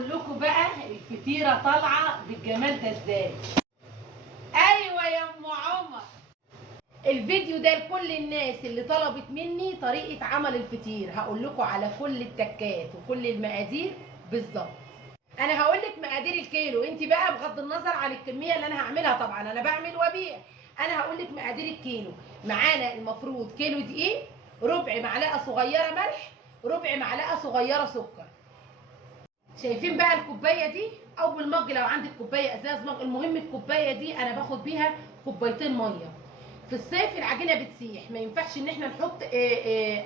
اقول لكم بقى الفطيره طالعه بالجمال ده ازاي. ايوه يا ام عمر، الفيديو ده لكل الناس اللي طلبت مني طريقه عمل الفطير. هقول لكم على كل التكات وكل المقادير بالظبط. انا هقول لك مقادير الكيلو، انت بقى بغض النظر عن الكميه اللي انا هعملها، طبعا انا بعمل وابيع. انا هقول لك مقادير الكيلو. معانا المفروض كيلو دقيق، ربع معلقه صغيره ملح، ربع معلقه صغيره سكر. شايفين بقى الكوبايه دي او بالمج لو عندك كوبايه ازاز مج، المهم الكوبايه دي انا باخد بيها كوبايتين ميه. في الصيف العجينه بتسيح، ما ينفعش ان احنا نحط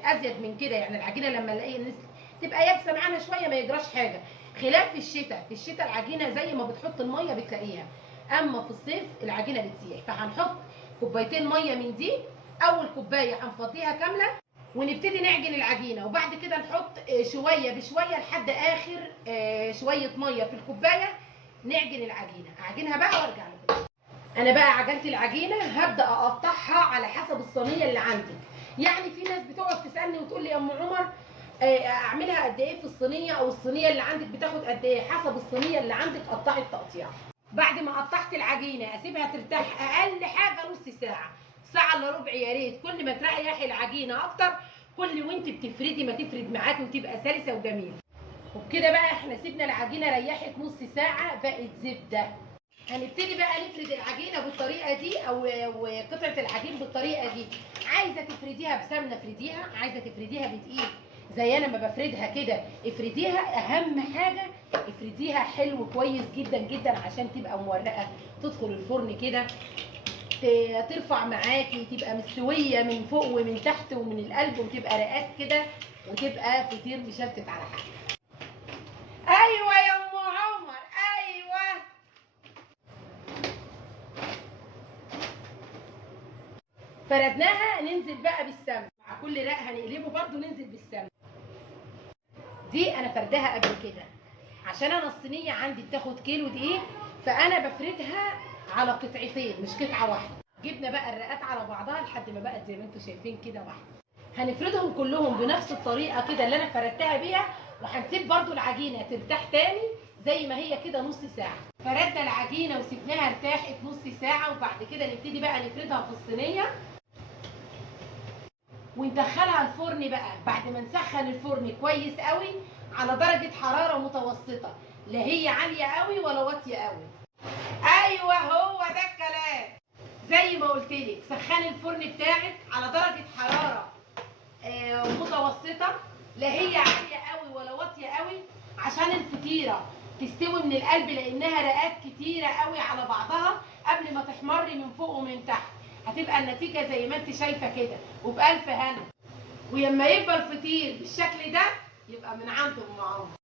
ازيد من كده، يعني العجينه لما نلاقي الناس تبقى يابسه معانا شويه ما يجراش حاجه. خلاف في الشتاء، في الشتاء العجينه زي ما بتحط الميه بتلاقيها، اما في الصيف العجينه بتسيح. فهنحط كوبايتين ميه من دي، اول كوبايه هنفضيها كامله ونبتدي نعجن العجينه، وبعد كده نحط شويه بشويه لحد اخر شويه ميه في الكوبايه نعجن العجينه. اعجنها بقى وارجع لكم. انا بقى عجنت العجينه، هبدا اقطعها على حسب الصينيه اللي عندك. يعني في ناس بتقعد تسالني وتقول لي يا ام عمر اعملها قد ايه في الصينيه، او الصينيه اللي عندك بتاخد قد ايه؟ حسب الصينيه اللي عندك قطعي التقطيع. بعد ما قطعت العجينه اسيبها ترتاح اقل حاجه نص ساعه، ساعه الا ربع. يا ريت كل ما تريحي العجينه اكتر كل وانت بتفردي ما تفرد معاكي وتبقى سلسه وجميله. وبكده بقى احنا سيبنا العجينه ريحت نص ساعه، بقت زبده. هنبتدي بقى نفرد العجينه بالطريقه دي، او قطعه العجين بالطريقه دي. عايزه تفرديها بسمنه افرديها، عايزه تفرديها بدقيق زي انا ما بفردها كده افرديها. اهم حاجه افرديها حلو كويس جدا جدا عشان تبقى مورقه، تدخل الفرن كده ترفع معاكي، تبقى مستويه من فوق ومن تحت ومن القلب، وتبقى رقات كده، وتبقى فطير مشلتت على حاجه. ايوه يا ام عمر، ايوه. فردناها، ننزل بقى بالسمن مع كل رق هنقلبه برده ننزل بالسمن. دي انا فردها قبل كده عشان انا الصينيه عندي بتاخد كيلو دقيق، فانا بفردها على قطعتين مش قطعه واحده. جبنا بقى الرقات على بعضها لحد ما بقت زي ما انتم شايفين كده واحده. هنفردهم كلهم بنفس الطريقه كده اللي انا فردتها بيها، وهنسيب برده العجينه ترتاح تاني زي ما هي كده نص ساعه. فردنا العجينه وسيبناها ارتاحت نص ساعه، وبعد كده نبتدي بقى نفردها في الصينيه وندخلها الفرن بقى. بعد ما نسخن الفرن كويس قوي على درجه حراره متوسطه، لا هي عاليه قوي ولا واطيه قوي. ايوه هو ده الكلام. زي ما قلت لك سخني الفرن بتاعك على درجه حراره متوسطه، لا هي عاليه قوي ولا واطيه قوي، عشان الفطيره تستوي من القلب، لانها رقات كتيره قوي على بعضها قبل ما تحمري من فوق ومن تحت. هتبقى النتيجه زي ما انت شايفه كده وبألف هنا. ولما يبقى الفطير بالشكل ده يبقى من عند ام عمر.